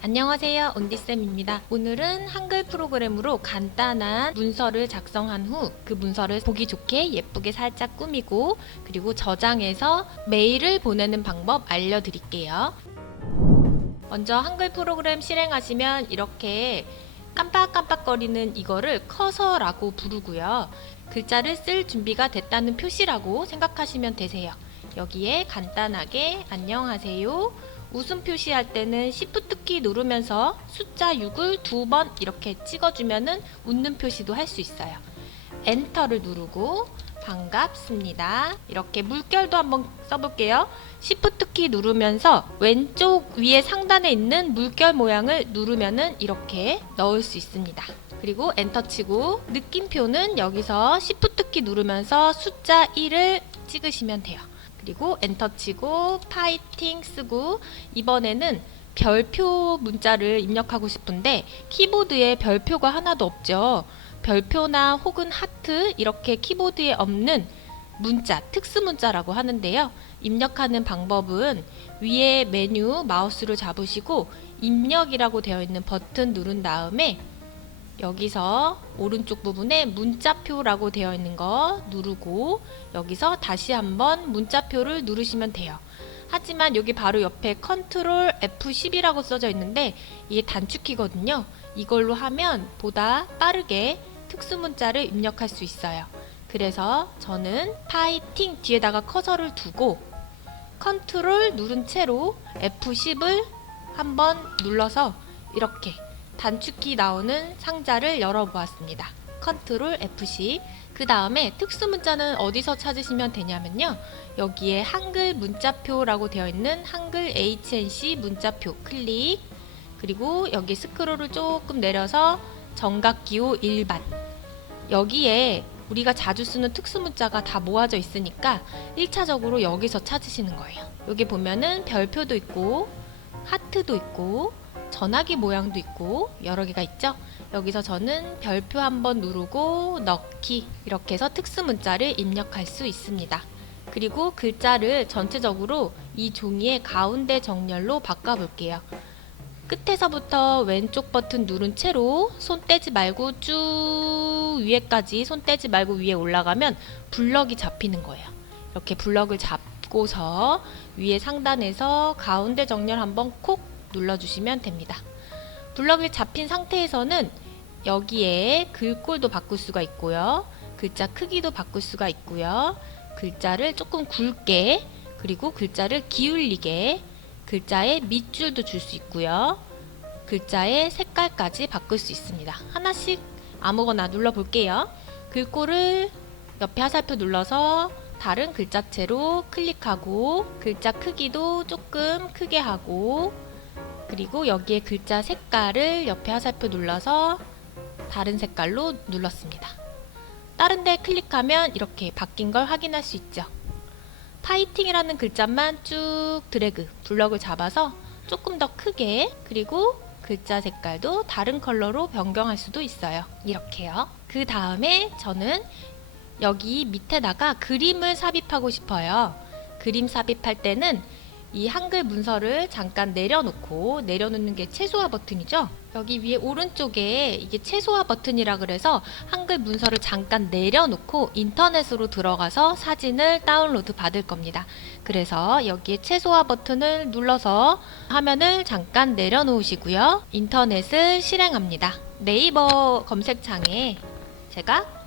안녕하세요. 온디쌤입니다. 오늘은 한글 프로그램으로 간단한 문서를 작성한 후 그 문서를 보기 좋게 예쁘게 살짝 꾸미고 그리고 저장해서 메일을 보내는 방법 알려드릴게요. 먼저 한글 프로그램 실행하시면 이렇게 깜빡깜빡거리는 이거를 커서라고 부르고요. 글자를 쓸 준비가 됐다는 표시라고 생각하시면 되세요. 여기에 간단하게 안녕하세요. 웃음 표시할 때는 Shift 키 누르면서 숫자 6을 두 번 이렇게 찍어주면은 웃는 표시도 할 수 있어요. 엔터를 누르고 반갑습니다. 이렇게 물결도 한번 써볼게요. Shift 키 누르면서 왼쪽 위에 상단에 있는 물결 모양을 누르면은 이렇게 넣을 수 있습니다. 그리고 엔터 치고 느낌표는 여기서 Shift 키 누르면서 숫자 1을 찍으시면 돼요. 그리고 엔터 치고 파이팅 쓰고 이번에는 별표 문자를 입력하고 싶은데 키보드에 별표가 하나도 없죠. 별표나 혹은 하트 이렇게 키보드에 없는 문자, 특수 문자라고 하는데요. 입력하는 방법은 위에 메뉴 마우스를 잡으시고 입력이라고 되어 있는 버튼 누른 다음에 여기서 오른쪽 부분에 문자표라고 되어 있는 거 누르고 여기서 다시 한번 문자표를 누르시면 돼요. 하지만 여기 바로 옆에 컨트롤 F10이라고 써져 있는데 이게 단축키거든요. 이걸로 하면 보다 빠르게 특수 문자를 입력할 수 있어요. 그래서 저는 파이팅 뒤에다가 커서를 두고 컨트롤 누른 채로 F10을 한번 눌러서 이렇게 단축키 나오는 상자를 열어보았습니다. 컨트롤 F10. 그 다음에 특수 문자는 어디서 찾으시면 되냐면요. 여기에 한글 문자표라고 되어 있는 한글 HNC 문자표 클릭. 그리고 여기 스크롤을 조금 내려서 정각기호 일반. 여기에 우리가 자주 쓰는 특수 문자가 다 모아져 있으니까 1차적으로 여기서 찾으시는 거예요. 여기 보면은 별표도 있고 하트도 있고 전화기 모양도 있고 여러 개가 있죠. 여기서 저는 별표 한번 누르고 넣기 이렇게 해서 특수 문자를 입력할 수 있습니다. 그리고 글자를 전체적으로 이 종이의 가운데 정렬로 바꿔볼게요. 끝에서부터 왼쪽 버튼 누른 채로 손 떼지 말고 쭉 위에까지 손 떼지 말고 위에 올라가면 블럭이 잡히는 거예요. 이렇게 블럭을 잡고서 위에 상단에서 가운데 정렬 한번 콕 눌러주시면 됩니다. 블럭이 잡힌 상태에서는 여기에 글꼴도 바꿀 수가 있고요. 글자 크기도 바꿀 수가 있고요. 글자를 조금 굵게 그리고 글자를 기울이게 글자의 밑줄도 줄 수 있고요. 글자의 색깔까지 바꿀 수 있습니다. 하나씩 아무거나 눌러 볼게요. 글꼴을 옆에 화살표 눌러서 다른 글자체로 클릭하고 글자 크기도 조금 크게 하고 그리고 여기에 글자 색깔을 옆에 화살표 눌러서 다른 색깔로 눌렀습니다. 다른 데 클릭하면 이렇게 바뀐 걸 확인할 수 있죠. 파이팅이라는 글자만 쭉 드래그, 블럭을 잡아서 조금 더 크게 그리고 글자 색깔도 다른 컬러로 변경할 수도 있어요. 이렇게요. 그 다음에 저는 여기 밑에다가 그림을 삽입하고 싶어요. 그림 삽입할 때는 이 한글 문서를 잠깐 내려놓고 내려놓는 게 최소화 버튼이죠. 여기 위에 오른쪽에 이게 최소화 버튼이라 그래서 한글 문서를 잠깐 내려놓고 인터넷으로 들어가서 사진을 다운로드 받을 겁니다. 그래서 여기에 최소화 버튼을 눌러서 화면을 잠깐 내려놓으시고요. 인터넷을 실행합니다. 네이버 검색창에 제가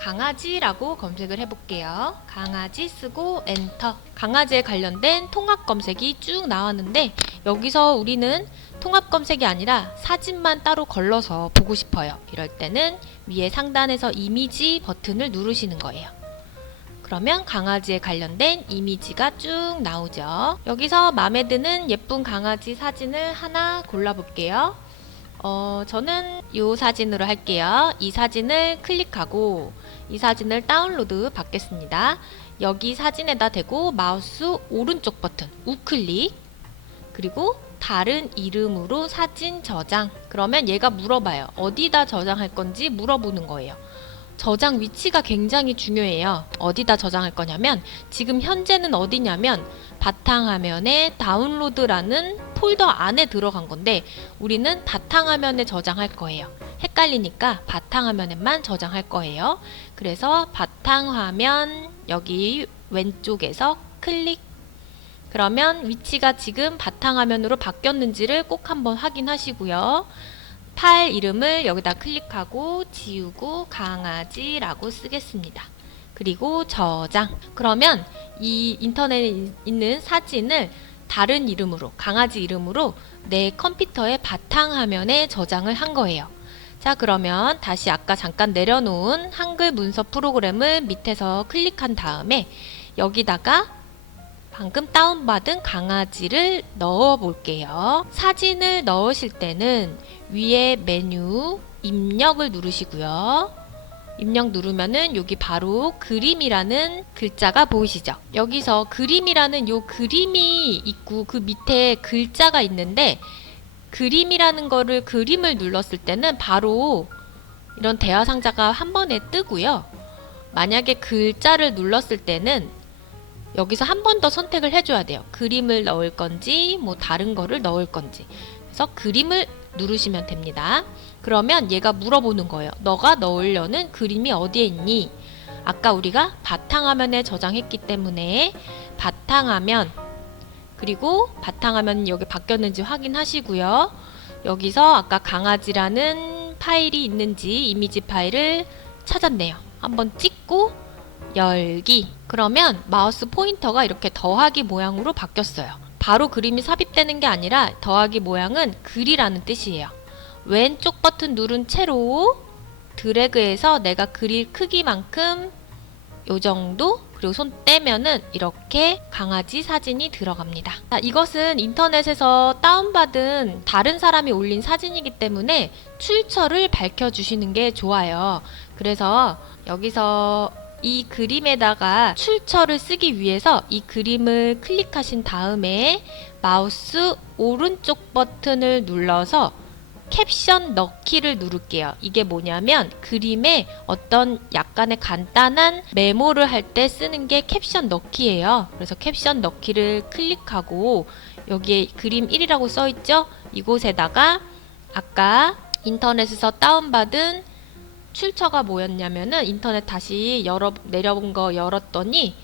강아지라고 검색을 해볼게요. 강아지 쓰고 엔터. 강아지에 관련된 통합 검색이 쭉 나왔는데 여기서 우리는 통합 검색이 아니라 사진만 따로 걸러서 보고 싶어요. 이럴 때는 위에 상단에서 이미지 버튼을 누르시는 거예요. 그러면 강아지에 관련된 이미지가 쭉 나오죠. 여기서 마음에 드는 예쁜 강아지 사진을 하나 골라볼게요. 어, 저는 이 사진으로 할게요. 이 사진을 클릭하고 이 사진을 다운로드 받겠습니다. 여기 사진에다 대고 마우스 오른쪽 버튼 우클릭 그리고 다른 이름으로 사진 저장 그러면 얘가 물어봐요. 어디다 저장할 건지 물어보는 거예요. 저장 위치가 굉장히 중요해요. 어디다 저장할 거냐면 지금 현재는 어디냐면 바탕화면에 다운로드라는 폴더 안에 들어간 건데 우리는 바탕화면에 저장할 거예요. 헷갈리니까 바탕화면에만 저장할 거예요. 그래서 바탕화면 여기 왼쪽에서 클릭 그러면 위치가 지금 바탕화면으로 바뀌었는지를 꼭 한번 확인하시고요. 파일 이름을 여기다 클릭하고 지우고 강아지라고 쓰겠습니다. 그리고 저장. 그러면 이 인터넷에 있는 사진을 다른 이름으로, 강아지 이름으로 내 컴퓨터의 바탕화면에 저장을 한 거예요. 자, 그러면 다시 아까 잠깐 내려놓은 한글 문서 프로그램을 밑에서 클릭한 다음에 여기다가 방금 다운받은 강아지를 넣어 볼게요. 사진을 넣으실 때는 위에 메뉴 입력을 누르시고요. 입력 누르면은 여기 바로 그림이라는 글자가 보이시죠? 여기서 그림이라는 요 그림이 있고 그 밑에 글자가 있는데 그림이라는 거를 그림을 눌렀을 때는 바로 이런 대화 상자가 한 번에 뜨고요. 만약에 글자를 눌렀을 때는 여기서 한 번 더 선택을 해줘야 돼요. 그림을 넣을 건지, 뭐 다른 거를 넣을 건지. 그래서 그림을 누르시면 됩니다. 그러면 얘가 물어보는 거예요. 너가 넣으려는 그림이 어디에 있니? 아까 우리가 바탕화면에 저장했기 때문에 바탕화면 그리고 바탕화면 여기 바뀌었는지 확인하시고요. 여기서 아까 강아지라는 파일이 있는지 이미지 파일을 찾았네요. 한번 찍고 열기. 그러면 마우스 포인터가 이렇게 더하기 모양으로 바뀌었어요. 바로 그림이 삽입되는 게 아니라 더하기 모양은 글이라는 뜻이에요. 왼쪽 버튼 누른 채로 드래그해서 내가 그릴 크기만큼 요 정도 그리고 손 떼면은 이렇게 강아지 사진이 들어갑니다. 자, 이것은 인터넷에서 다운받은 다른 사람이 올린 사진이기 때문에 출처를 밝혀주시는 게 좋아요. 그래서 여기서 이 그림에다가 출처를 쓰기 위해서 이 그림을 클릭하신 다음에 마우스 오른쪽 버튼을 눌러서 캡션 넣기를 누를게요. 이게 뭐냐면 그림에 어떤 약간의 간단한 메모를 할 때 쓰는 게 캡션 넣기예요. 그래서 캡션 넣기를 클릭하고 여기에 그림 1이라고 써 있죠? 이곳에다가 아까 인터넷에서 다운받은 출처가 뭐였냐면은 인터넷 다시 열어 내려본 거 열었더니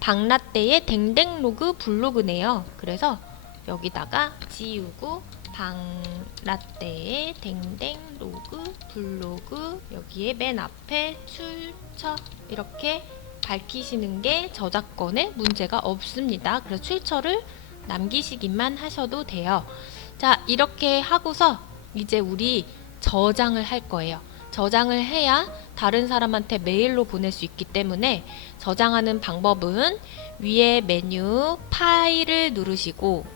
박라떼의 댕댕로그 블로그네요. 그래서 여기다가 지우고 방 라떼의 댕댕 로그 블로그 여기에 맨 앞에 출처 이렇게 밝히시는 게 저작권에 문제가 없습니다. 그래서 출처를 남기시기만 하셔도 돼요. 자, 이렇게 하고서 이제 우리 저장을 할 거예요. 저장을 해야 다른 사람한테 메일로 보낼 수 있기 때문에 저장하는 방법은 위에 메뉴 파일을 누르시고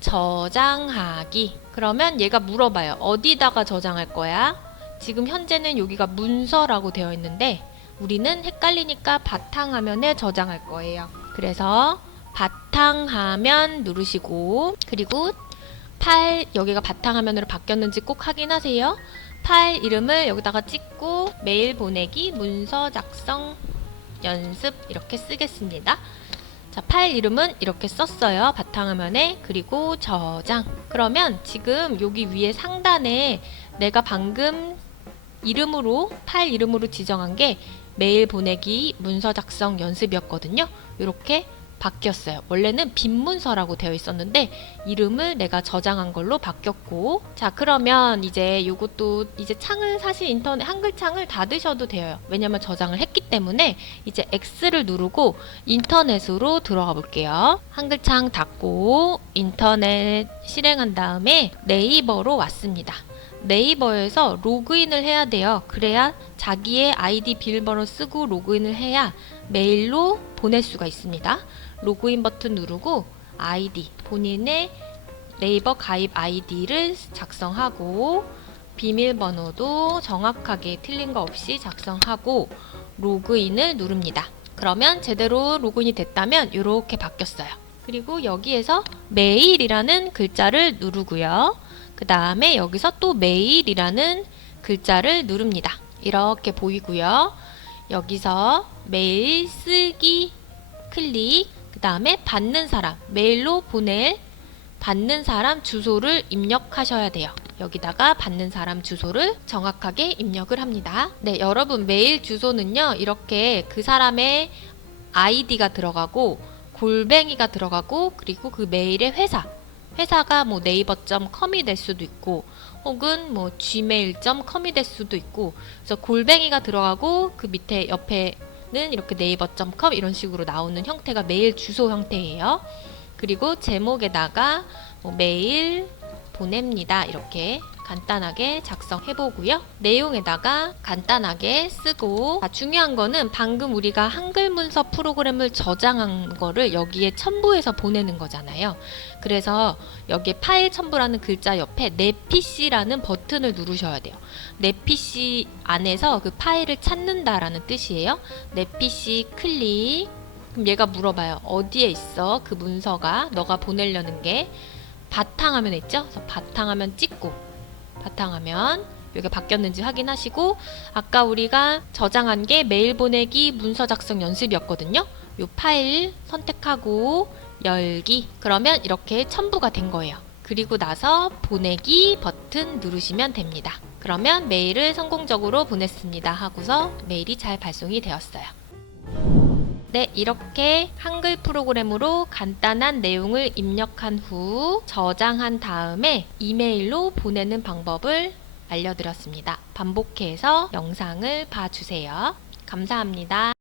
저장하기. 그러면 얘가 물어봐요. 어디다가 저장할 거야? 지금 현재는 여기가 문서라고 되어 있는데 우리는 헷갈리니까 바탕화면에 저장할 거예요. 그래서 바탕화면 누르시고 그리고 파일 여기가 바탕화면으로 바뀌었는지 꼭 확인하세요. 파일 이름을 여기다가 찍고 메일 보내기 문서 작성 연습 이렇게 쓰겠습니다. 자, 파일 이름은 이렇게 썼어요. 바탕화면에. 그리고 저장. 그러면 지금 여기 위에 상단에 내가 방금 이름으로, 파일 이름으로 지정한 게 메일 보내기 문서 작성 연습이었거든요. 이렇게 바뀌었어요. 원래는 빈 문서라고 되어 있었는데 이름을 내가 저장한 걸로 바뀌었고 자 그러면 이제 요것도 이제 창을 사실 인터넷 한글 창을 닫으셔도 돼요. 왜냐면 저장을 했기 때문에 이제 X를 누르고 인터넷으로 들어가 볼게요. 한글 창 닫고 인터넷 실행한 다음에 네이버로 왔습니다. 네이버에서 로그인을 해야 돼요. 그래야 자기의 아이디 비밀번호 쓰고 로그인을 해야 메일로 보낼 수가 있습니다. 로그인 버튼 누르고 아이디 본인의 네이버 가입 아이디를 작성하고 비밀번호도 정확하게 틀린 거 없이 작성하고 로그인을 누릅니다. 그러면 제대로 로그인이 됐다면 이렇게 바뀌었어요. 그리고 여기에서 메일이라는 글자를 누르고요. 그 다음에 여기서 또 메일이라는 글자를 누릅니다. 이렇게 보이고요. 여기서 메일 쓰기 클릭 그 다음에 받는 사람, 메일로 보낼 받는 사람 주소를 입력하셔야 돼요. 여기다가 받는 사람 주소를 정확하게 입력을 합니다. 네, 여러분 메일 주소는요. 이렇게 그 사람의 아이디가 들어가고 골뱅이가 들어가고 그리고 그 메일의 회사 회사가 뭐 네이버.com이 될 수도 있고 혹은 뭐 gmail.com이 될 수도 있고 그래서 골뱅이가 들어가고 그 밑에 옆에 는 이렇게 네이버.com 이런 식으로 나오는 형태가 메일 주소 형태예요. 그리고 제목에다가 뭐 메일 보냅니다. 이렇게 간단하게 작성해 보고요. 내용에다가 간단하게 쓰고 아, 중요한 거는 방금 우리가 한글 문서 프로그램을 저장한 거를 여기에 첨부해서 보내는 거잖아요. 그래서 여기에 파일 첨부라는 글자 옆에 내 PC라는 버튼을 누르셔야 돼요. 내 PC 안에서 그 파일을 찾는다라는 뜻이에요. 내 PC 클릭. 그럼 얘가 물어봐요. 어디에 있어? 그 문서가 너가 보내려는 게 바탕화면에 있죠? 그래서 바탕화면 찍고 바탕화면 여기 바뀌었는지 확인하시고 아까 우리가 저장한 게 메일 보내기 문서 작성 연습이었거든요. 요 파일 선택하고 열기 그러면 이렇게 첨부가 된 거예요. 그리고 나서 보내기 버튼 누르시면 됩니다. 그러면 메일을 성공적으로 보냈습니다 하고서 메일이 잘 발송이 되었어요. 네, 이렇게 한글 프로그램으로 간단한 내용을 입력한 후 저장한 다음에 이메일로 보내는 방법을 알려드렸습니다. 반복해서 영상을 봐주세요. 감사합니다.